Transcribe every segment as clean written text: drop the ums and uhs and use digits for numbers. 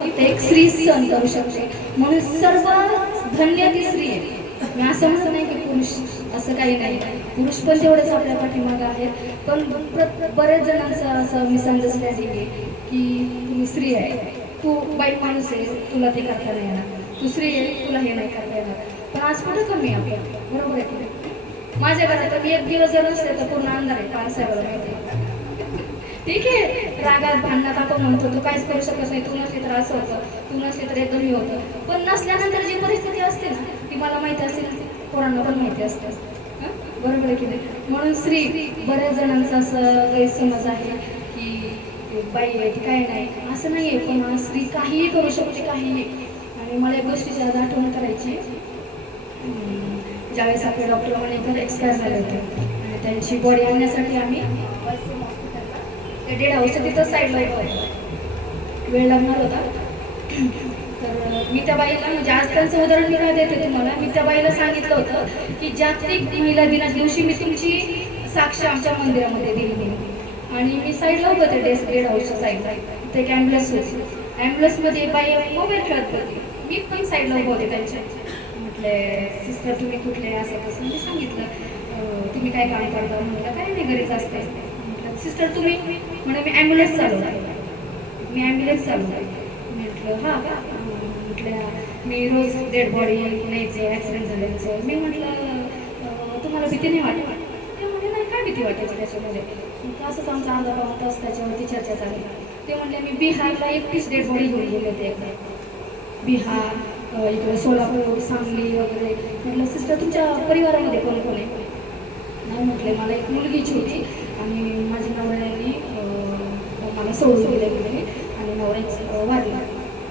एक स्त्री सहन करू शकते म्हणून सर्व धन्य ती स्त्री आहे. मी असं म्हणत नाही की पुरुष असं काही नाही, पुरुष पण तेवढेच आपल्या पाठीमागं आहेत. पण बरेच जणांचं असं मिसअंडरस्टँडिंग आहे की तू स्त्री आहे, तू बाईक माणूस आहे, तुला ते करता नाही येणार, तू स्त्री आहे, तुला हे नाही करता येणार. पण आज कुठं कमी आहे आपण, बरोबर आहे की माझ्या घरात मी एक दिवस जर नसते तर पूर्ण अंधार आहे, पानसाहेबाला माहिती आहे. ठीक आहे, रागात भांडणात आपण म्हणतो तू काहीच करू शकत नाही, तू नसली तर असं होतं, तू नसली तर एकदम हे होतं. पण नसल्यानंतर जी परिस्थिती असते ना ती मला माहिती असेल, पोरांना पण माहिती असते. बरोबर आहे की नाही. म्हणून स्त्री, बऱ्याच जणांचा असं गैरसमज आहे की बाई आहे ती काय नाही, असं नाही आहे. पण स्त्री काहीही करू शकते, काहीही. आणि मला एक गोष्टीची आज आठवण करायची. ज्यावेळेस आपले डॉक्टर मणेकर एक्सपायर झाले होते आणि त्यांची बॉडी आणण्यासाठी आम्ही डेड हाऊस तिथं साईडला होतं, वेळ लागणार होता. तर मी त्या बाईला, म्हणजे आज त्यांचं उदाहरण मी काय देते तुम्हाला, मी त्या बाईला सांगितलं होतं की जागतिक महिला दिनाच्या दिवशी मी तुमची साक्ष आमच्या मंदिरामध्ये दिली. आणि मी साईडला उभं होते, डेड हाऊसच्या साईडला. ते एक ॲम्ब्युलन्स होती, ॲम्ब्युलन्समध्ये बाई मोबाईल खेळत होती, मी पण साईडला उभं होते त्यांच्या. म्हटले सिस्टर तुम्ही कुठले, असं तसं मी सांगितलं. तुम्ही काय काम करता, म्हटलं काय नाही घरीच असते. म्हटलं सिस्टर तुम्ही, म्हणे मी ॲम्ब्युलन्स चालवला, मी ॲम्ब्युलन्स चालवला. म्हटलं हां का, म्हटलं मी रोज डेड बॉडी न्यायचं, ॲक्सिडेंट झाल्याचं. मी म्हटलं तुम्हाला भीती नाही वाटत? ते म्हणे नाही, काय भीती वाटायची त्याच्यामध्ये. असंच आमचा अर्धा पाऊण तास त्याच्यावरती चर्चा झाली. ते म्हणले मी बिहारला एकटीच डेड बॉडी घेऊन गेले होते एकदा, बिहार, इकडे सोलापूर, सांगली वगैरे. म्हटलं सिस्टर तुमच्या परिवारामध्ये कोण कोण आहे? नाही म्हटले मला एक मुलगीची होती आणि माझ्या नवऱ्याने मला सोडून गेले गेले आणि नवऱ्याच वारला.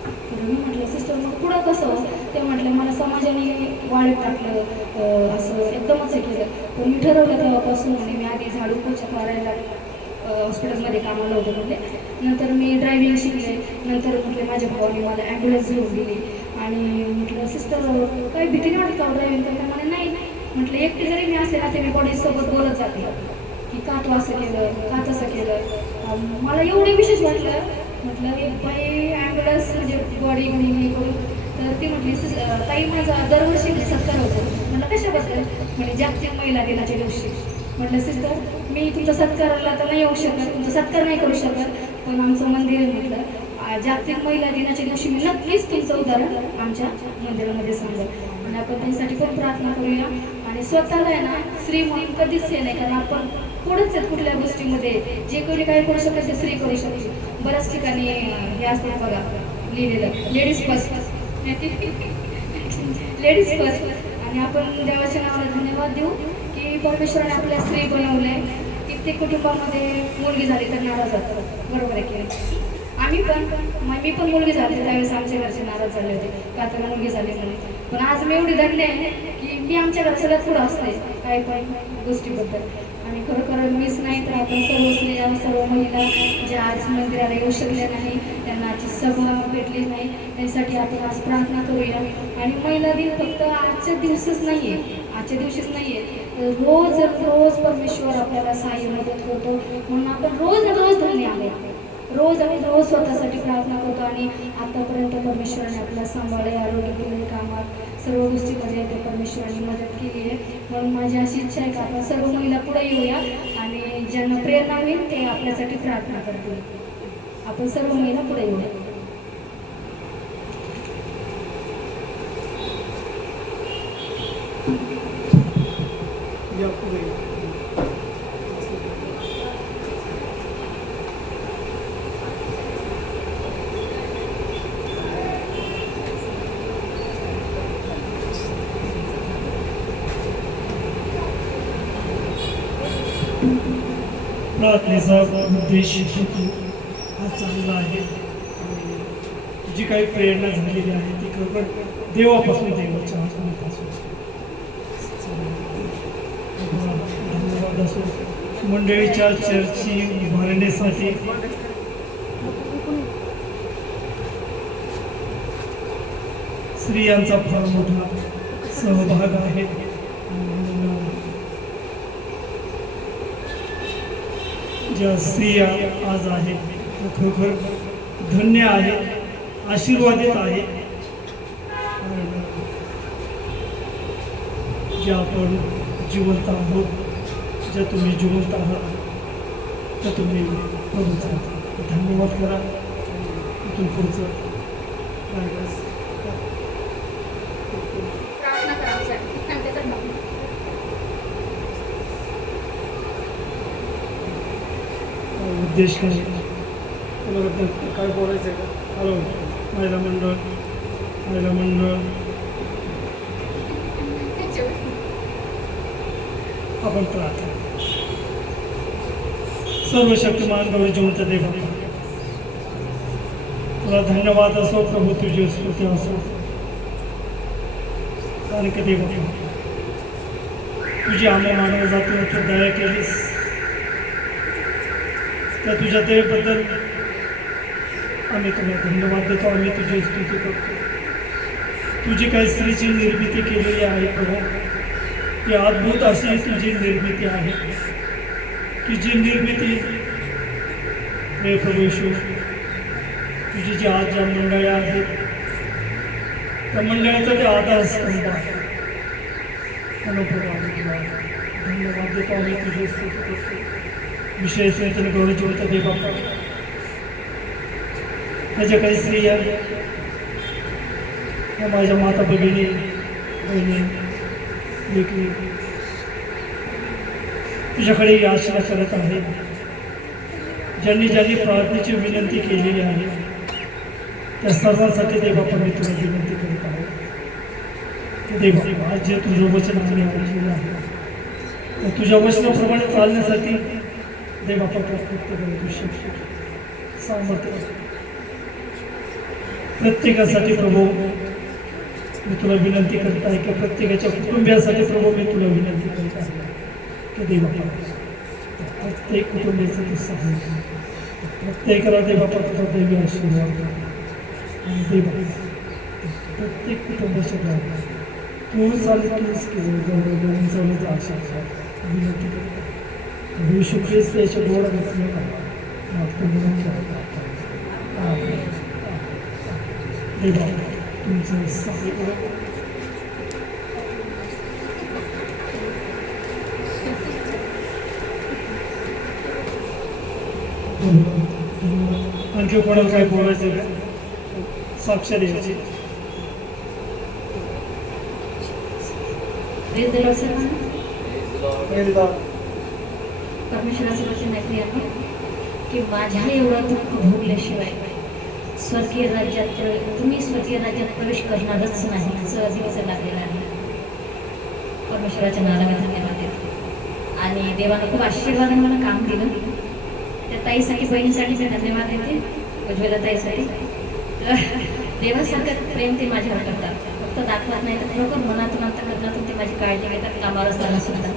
तर मी म्हटलं सिस्टर मग पुढं कसं? ते म्हटलं मला समाजाने वाळीत टाकलं, असं एकदमच हे केलं. पण मी ठरवलं तेव्हापासून, म्हणे मी आधी झाडू पोछा मारायला हॉस्पिटलमध्ये कामाला होते म्हटले. नंतर मी ड्रायव्हिंग शिकले. नंतर म्हटले माझ्या भावाने मला ॲम्ब्युलन्स घेऊन दिली. आणि म्हटलं सिस्टर काही भीती नाही वाटत का ड्रायव्हिंग करता? म्हणे नाही. म्हटलं एकटी जरी मी असले ना ते मी बॉडीसोबत बोलत जाते की का तू असं केलं, का तसं केलं. मला एवढं विशेष वाटलं. म्हटलं एक बाई ॲम्ब्युलन्स म्हणजे बॉडी घेऊन करून. तर ती म्हटली ताई माझा दरवर्षी सत्कार होतो. म्हटलं कशाबद्दल? म्हणजे जागतिक महिला दिनाच्या दिवशी. म्हटलं सिस्टर मी तुमचा सत्काराला तर नाही येऊ शकत, तुमचा सत्कार नाही करू शकत, पण आमचं मंदिर आहे. म्हटलं जागतिक महिला दिनाच्या दिवशी मी नक्कीच तुमचं उदाहरण आमच्या मंदिरामध्ये सांगेल आणि आपण त्यांच्यासाठी पण प्रार्थना करूया. आणि स्वतःला आहे ना स्त्री म्हणून कधीच हे नाही, कारण आपण पुढंच आहेत कुठल्या गोष्टीमध्ये. जे कोणी काही करू शकत ते स्त्री करू शकते. बऱ्याच ठिकाणी हे असतात बघा लिहिलेलं, लेडीज फर्स्ट, लेडीज फर्स्ट. आणि आपण देवाच्या नावाला धन्यवाद देऊ की परमेश्वराने आपल्या स्त्री बनवले. कित्येक कुटुंबामध्ये मुलगी झाली तर नाराज होतात, बरोबर आहे की मी पण मुलगी झाली त्यावेळेस आमच्या घरचे नाराज झाले होते का तर मुलगी झाली म्हणून. पण आज मी एवढी धन्य आहे की मी आमच्या घरात सगळ्यात पुढं असते काही पण गोष्टीबद्दल. आणि खरोखर मीच नाही तर आपण सर्व स्त्रिया, सर्व महिला ज्या आज मंदिराला येऊ शकल्या नाही, त्यांना आजची सभा भेटली नाही, त्यासाठी आपण आज प्रार्थना करूया. आणि महिला दिन फक्त आजच्या दिवसच नाही आहे, आजच्या दिवशीच नाही आहे, रोज रोज परमेश्वर आपल्याला सहाय्य मदत करतो. म्हणून आपण रोज रोज धन्य आहे, रोज आम्ही रोज स्वतःसाठी प्रार्थना करतो. आणि आतापर्यंत परमेश्वराने आपल्याला सांभाळले, आरोग्य दिले, कामात सर्व गोष्टीमध्ये ते परमेश्वराने मदत केली आहे. म्हणून माझी अशी इच्छा आहे की आपण सर्व महिला पुढे येऊया आणि ज्यांना प्रेरणा होईल ते आपल्यासाठी प्रार्थना करतील. आपण सर्व महिला पुढे येऊया. प्रार्थनेचा उद्देश हा चांगला आहे. जी काही प्रेरणा झालेली आहे ती खरोखर देवापासून, देवाच्या आत्म्यापासून. धन्यवाद असो मंडळीच्या चर्ची उभारण्यासाठी. स्त्रियांचा फार मोठा सहभाग आहे. ज्या स्त्रिया आज आहेत खरोखर धन्य आहे. आशीर्वादित आहे. जे आपण जिवंत आहोत, जे तुम्ही जिवंत आहात, तर तुम्ही प्रभूचा धन्यवाद करा. इथून पुढचं प्रार्थना करा आमच्यासाठी. त्याचा उद्देश काय, तुला काय बोलायचं आहे का? हॅलो महिला मंडळ, महिला मंडळ आपण प्रार्थना. सर्व शक्तिमान गौरी जिवंत देवा, तुला धन्यवाद असो प्रभू, तुझी स्तुती असो. कारण की देवा, तुझी आम्ही मानव जातीवर तू दया केलीस, तर तुझ्या दयेबद्दल आम्ही तुला धन्यवाद देतो. आम्ही तुझी स्तुती करतो. तुझी काही स्त्रीची निर्मिती केलेली आहे प्रभू, ती अद्भुत अशी तुझी निर्मिती आहे, की जी निर्मिती हे प्रभू येशू, तुझी जी आज ज्या मंडळ्या आहेत त्या मंडळाचा ते आधारस्तंभ आहे. म्हणून प्रभू आम्ही तुला धन्यवाद देतो. आम्ही तुझी स्तुती करतो. विशेष रीतीने गौरी जिवंत देवा, त्याच्या काही स्त्रिया, या माझ्या माता भगिनी, बहिणी, लेकी तुझ्याकडे याचना करत आहे. ज्यांनी ज्यांनी प्रार्थनेची विनंती केलेली आहे, त्या सर्वांसाठी देवा मी तुला विनंती करत आहे. देवा, आज जे तुझं वचन आम्ही ऐकलेलं आहे, तर तुझ्या वचनाप्रमाणे चालण्यासाठी देवा तू सामर्थ्य प्रत्येकासाठी प्रभू मी तुला विनंती करत आहे, की प्रत्येकाच्या कुटुंबियासाठी प्रभू मी तुला विनंती करत आहे, की देवा प्रत्येक कुटुंबियाचं तू सहाय्य कर. प्रत्येकाला देवा तुझा दैवी आशीर्वाद आणि देवा प्रत्येक कुटुंबाच्या द्वारा तू चालतोस की उंचावण्याचा आशीर्वाद विनंती करतो. येशू ख्रिस्त याच्या गोड घेतलेला देवा तुमचं सहाय्य करा. आणखी कोणाला काय बोलायचं का? साक्षर यायची. परमेश्वराचं वचन ऐकूया आपण, की माझ्या एवढं दुःख भोगल्याशिवाय स्वर्गीय राज्यात तुम्ही स्वर्गीय राज्यात प्रवेश करणारच नाही, असं दिवस लागलेला आहे. परमेश्वराच्या नावाला धन्यवाद देतो. आणि देवानं खूप आशीर्वादाने मला काम दिलं. त्या ताईसाठी, बहिणीसाठी मी धन्यवाद देते, उज्ज्वला ताईसाठी. देवासारखं प्रेम ते माझ्यावर करतात. फक्त दाखवत नाही तर खरोखर मनातून अंतःकरणातून ते माझी काळजी घेतात. कामावर असताना सुद्धा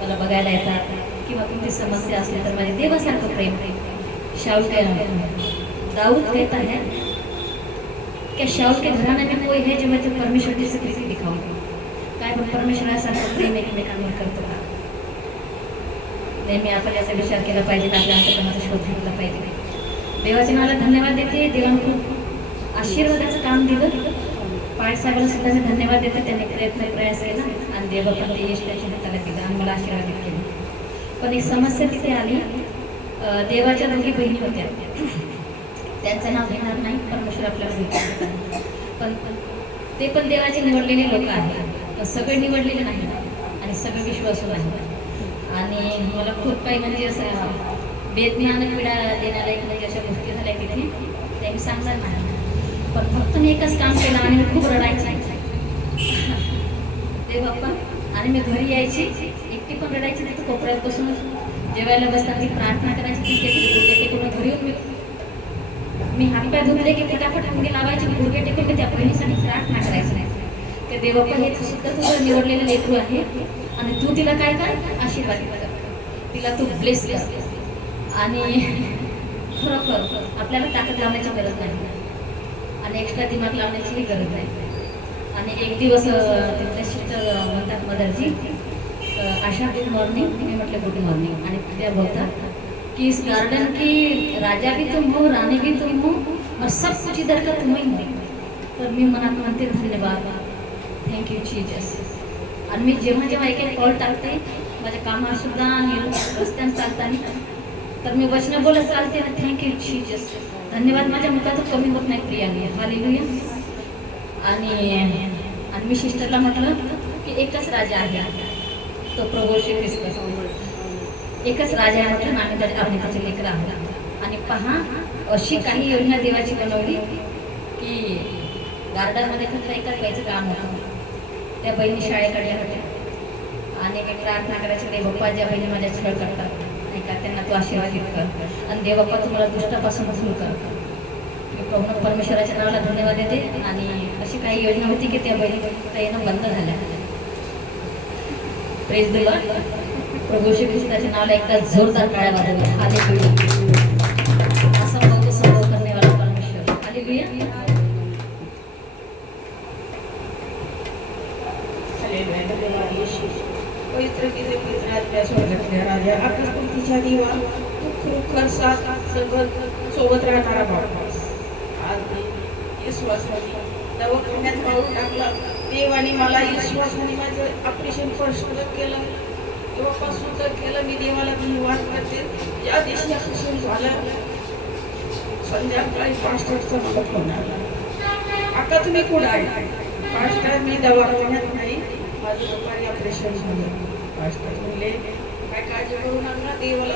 मला बघायला येतात, किंवा कोणती समस्या असली तर माझे देवासारखं प्रेम. शाऊल के दाऊद कहता है कि शाऊल के घराने में कोई है जो मैं तो परमेश्वर की कृति दिखाऊं. काय पण परमेश्वरासारखं प्रेम एकमेकांवर करतो का? नेहमी आपण याचा विचार केला पाहिजे, आपल्या अंतःकरणाचा शोध घेतला पाहिजे. देवाच्या नावाला धन्यवाद देते. देवानं खूप आशीर्वादाचं काम दिलं. पाठ साहेबांना सुद्धा मी धन्यवाद देते. त्यांनी प्रयास केला आणि देवाला ते यश त्याच्या हाताला दिलं आणि मला आशीर्वादित केलं. पण एक समस्या तिथे आली. देवाच्या दोघी बहिणी होत्या, त्यांचं नाव घेणार नाही, परमेश्वर आपल्याला घेतात. पण ते पण देवाचे निवडलेले लोक आहेत. सगळे निवडलेले नाही आणि सगळे विश्वासू नाही. आणि मला खूप काही म्हणजे असं बेदनियानं पीडा देणाऱ्या एक म्हणजे अशा गोष्टी झाल्या तिथे, त्या मी सांगणार नाही. पण फक्त मी एकच काम केलं आणि मी खूप रडायची ते बाप्पा. आणि मी घरी यायची, एकटी पण रडायची. तिथं कोपऱ्यात बसून जेवायला बसताना ती प्रार्थना करायची. गुडघे टेकून घरी येऊन मी हातपाय धुतले की फटाफट मुंगी लावायची, गुडघे टेकून मी त्या बहिणीसाठी प्रार्थना करायची नाही. ते देवप्पा हे सुद्धा तुझं निवडलेलं लेकरू आहे आणि तू तिला काय कर, आशीर्वाद कर, तिला तू ब्लेस कर. आणि खरोखर आपल्याला ताकद लावण्याची गरज नाही आणि एक्स्ट्रा दिमाग लावण्याचीही गरज नाही. आणि एक दिवस तिथल्या शिस्टर म्हणतात मदरजी, आशा गुड मॉर्निंग. मी म्हटलं गुड मॉर्निंग. आणि त्या बोलतात कि इस गार्डन की राजा भी तुम हो, रानी भी तुम हो और सब कुछ इधर का तुम्ही है. तर मी मनात म्हणते धन्यवाद, थँक्यू जीजस. आणि मी जेव्हा जेव्हा एक एक कॉल टाकते माझ्या कामावर सुद्धा आणि रस्त्याने चालताना, तर मी वचन बोलत चालते ना, थँक्यू जीजस. धन्यवाद माझ्या मुखातून कमी होत नाही प्रियाने. हालेलुया. आणि मी सिस्टरला म्हटलं की एकच राजा आहे, तो प्रभू श्री ख्रिस्त. एकच राजा आहे म्हटलं, आम्ही त्याचे लेकरं आहोत. आणि पहा, अशी काही योजना देवाची बनवली की गार्डनमध्ये फक्त एकाच बाईचं काम होतं. त्या बहिणी शाळेकडे होत्या आणि मी प्रार्थना करायची, देवबाप्पा ज्या बहिणी माझ्या छळ करतात नाही का, त्यांना तू आशीर्वादित कर आणि देवबाप्पा तुम्हाला दुष्टापासून दूर कर. मी प्रभू परमेश्वराच्या नावाला धन्यवाद देते. आणि अशी काही योजना होती की त्या बहिणी फक्त येणं बंद झाल्या. Praise the lord. प्रभू श्री ख्रिस्ताच्या नावाला एकदा जोरदार टाळ्या वाजवल्या. हालेलुया. असंभव को संभव करने वाला परमेश्वर. हालेलुया. पवित्र गीते पवित्र स्वर्गातल्या राजा आकाशपंथीच्या दिवा तू खरोखर साथ सगळं सोबत राहणारा बाबा. आज मी विश्वासाने दवाखान्यात मारून टाकला. देवाने मला विश्वासाने माझं ऑपरेशन फर्स्ट केलं, तेव्हापासून तर केलं. मी देवाला धन्यवाद करते. या दिवशी ऑपरेशन झालं, संध्याकाळी पास्टरचा मला फोन आला, आका तुम्ही कुठं आहे? पास्टर मी दवाखान्यात नाही, माझं दुपारी ऑपरेशन झालं. पास्टर म्हणले काय काळजी करू नका, देवाला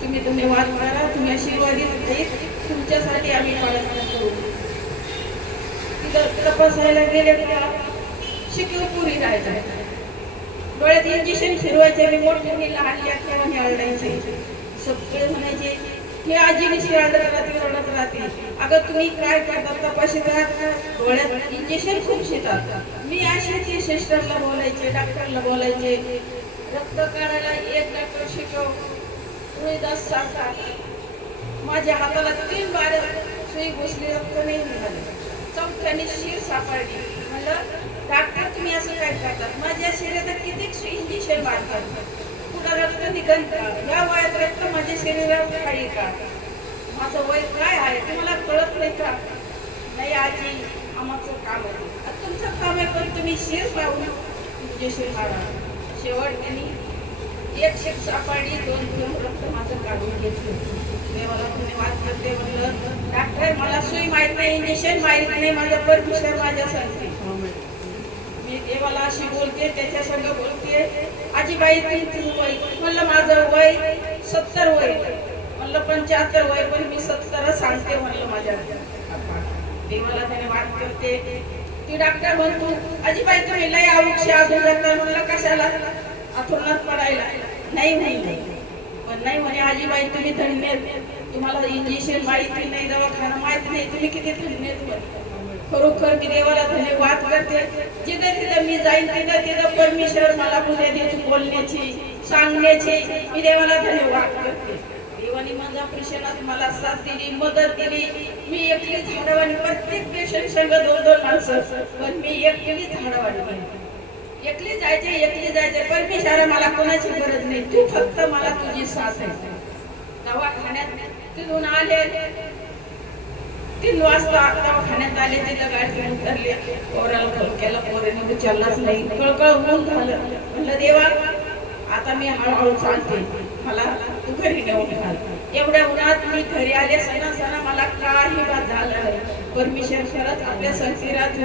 तुम्ही धन्यवाद करा, तुम्ही आशीर्वादित आहेत, तुमच्यासाठी आम्ही प्रार्थना करू. तिथं तपासायला गेले का शिकव पुरी राहायचं, डोळ्यात इंजेक्शन फिरवायचे, मी मोठ्याने लहान लेकरांनी आरडायचे. सगळे म्हणायचे मी आजीने रडत राहते. अगं तुम्ही काय करतात तपाशीत राहतात, डोळ्यात इंजेक्शन खूप शेतात. मी अशी सिस्टरला बोलायचे, डॉक्टरला बोलायचे, रक्त काढायला एक डॉक्टर शिकव रोहिदास सांगतात. माझ्या हाताला 3 बार सुई घुसली, रक्त नाही निघालं. चौथ्याने शिर सापडली. म्हणलं डॉक्टर तुम्ही असं काय करतात, माझ्या शरीरात किती सुई इंजेक्शन मारतात, कुठं रक्त निघन का, या वयात रक्त माझ्या शरीरात आहे का, माझं वय काय आहे तुम्हाला कळत नाही का? नाही आजी, आमचं काम आहे. तुमचं काम आहे पण तुम्ही शिर पाहून इंजेक्शन मारा. शेवट त्यांनी एक शिर सापडली, 2 किलो रक्त माझं काढून घेतलं. देवाला धन्यवाद करते. म्हणलं डॉक्टर मला सुई माहीत नाही, इंजेक्शन माहीत नाही, माझं परमेश्वर माझ्या सांगते. मी देवाला अशी बोलते, त्याच्या संग बोलते. आजीबाई तुमचं वय? म्हणलं माझं वय 70 वय. म्हणलं 75 वय, पण मी 70 सांगते म्हणलं माझ्या. देवाला धन्यवाद करते. ती डॉक्टर म्हणतो आजीबाई तुम्ही लय औषध अजून जाता. म्हणलं कशाला? अथोरणात पडायला. नाही नाही पण नाही म्हणे आजीबाई तुम्ही धन्य, तुम्हाला इंजेक्शन माहिती नाही, दवाखाना माहिती नाही, तुम्ही किती धन्य. खरोखर मी देवाला धन्यवाद करते. जिथे तिथे मी जाईन तिथं परमेश्वर मला पुढे देते बोलण्याची, सांगण्याची. मी देवाला धन्यवाद करते. देवाने माझ्या ऑपरेशनात मला साथ दिली, मदत दिली. मी एकलीच हाडवानी, प्रत्येक पेशंट संग 2-2 माणसं, पण मी एकलीच हाडवानी. एकली जायचे. परमेश्वरा मला कोणाची गरज नाही, तू फक्त मला तुझी साथ आहे. दवाखान्यात तिथून आले, 3 वाजता दवाखान्यात आले. तिथं गाडी उतरली, पोराला फोन केला, पोराने उचललाच नाही. कळकळ होऊन झालं. म्हणलं देवा आता मी हळूहळू चालते, मला तू घरी नेऊन घाल. एवढ्या उन्हात मी घरी आले. सणा मला काही बात झालं. परमेश्वर खरंच आपल्या संसारात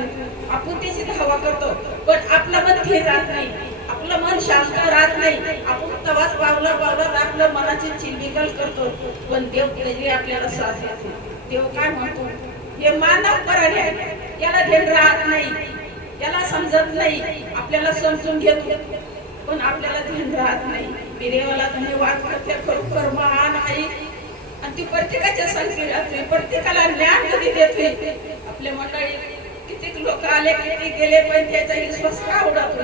आपण त्याची धावा करतो, पण आपलं मन स्थिर राहत नाही, आपलं मन शांत राहत नाही. आपण तवाच पावलं आपलं मनाची चिलबिकल करतो, पण देव तरी आपल्याला साथ देतो. देव काय म्हणतो, हे मानव पराने याला ध्यान राहत नाही, याला समजत नाही. आपल्याला समजून घेतो पण आपल्याला ध्यान राहत नाही. मी देवाला धन्यवाद करते. खरोखर महान आहे आणि ती प्रत्येकाच्या संगती राहते, प्रत्येकाला ज्ञान कधी देते. आपल्या मंडळीत किती लोक आले, किती गेले, पण त्याचा विश्वास का उडतो,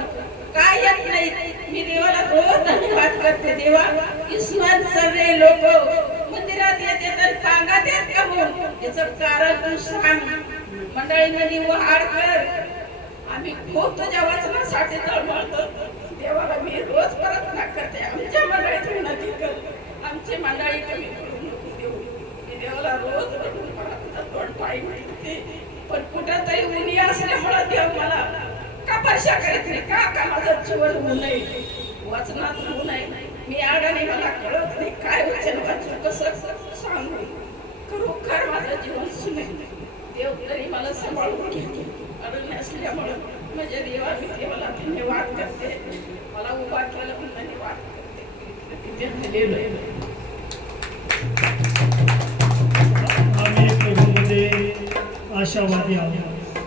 काय येत नाही. मी देवाला रोज धन्यवाद करते. देवा विश्वास सर्व लोक मंदिरात येतात आणि सांगत येत का म्हणून, याचं कारण तू सांग. मंडळींनी वाढ कर. आम्ही खूप तुझ्या वाचनासाठी तळमळतो. देवाला मी रोज प्रार्थना करते, आमच्या मंडळीत विनंती कर, आमची मंडळी कमी करू नको देऊ. मी देवाला रोज प्रार्थना करतो. पाय माहिती पण कुठं तरी उनी असल्यामुळं देव मला का परीक्षा करीत नाही का माझं जीवन होऊ नये वाचनात होऊ नये मी अडाणी मला कळत नाही काय वचन वाचू कसं सांगू खरोखर माझं जीवन सुने देव तरी मला सांभाळून घेते अडणी असल्यामुळं माझ्या देवा मी देवाला धन्यवाद करते मला उभा केलं म्हणून धन्यवाद करते तिथे हल्लेलं आम्ही प्रभूमध्ये आशावादी आहोत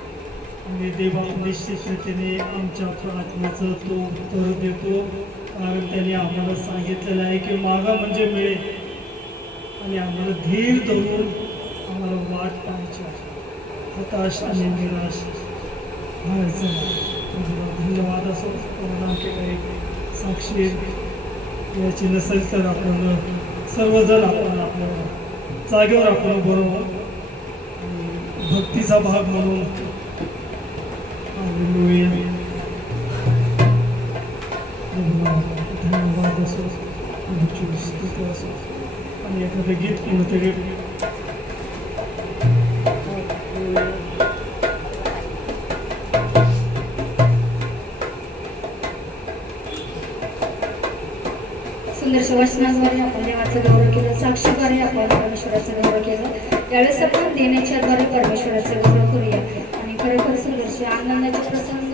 आणि देवा निश्चिततेने आमच्या प्रार्थनेचं तो उत्तर देतो कारण त्याने आम्हाला सांगितलेलं आहे की मागा म्हणजे मिळेल आणि आम्हाला धीर धरून आम्हाला वाट पाहायची आहे हताश आणि निराश व्हायचं तुझा धन्यवाद असो कारण आमचे काही साक्षी याची नसेल तर आपण सर्वजण आपण आपल्या जागेवर आपण बरोबर भक्तीचा भाग म्हणून हालेलुया. धन्यवाद असो तुमची स्तुती असो आणि एखादं गीत कोणतरी सुंदरशा वचनाद्वारे आपण देवाचं गौरव केलं साक्षीद्वारे आपण परमेश्वराचं गौरव केलं त्यावेळेस आपण देण्याच्याद्वारे परमेश्वराचं गौरव करूया आणि खरोखर सुंदरशे आनंदाचे प्रसंग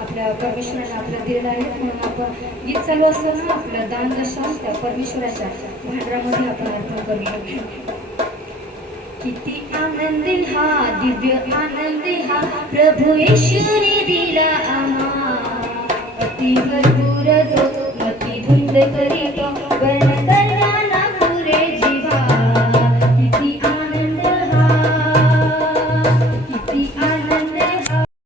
आपल्या परमेश्वराने आपल्याला दिलेला आहे म्हणून आपण गीत चालू असताना आपलं दान दशा त्या परमेश्वराच्या भांडरामध्ये आपण अर्पण करूया किती आनंदी हा दिव्य आनंदी हा प्रभू येशूने दिला आम्हा अति भरपूर जो मती धुंद करीतो वर्ण करणारा पुरे जीवा किती आनंद हा किती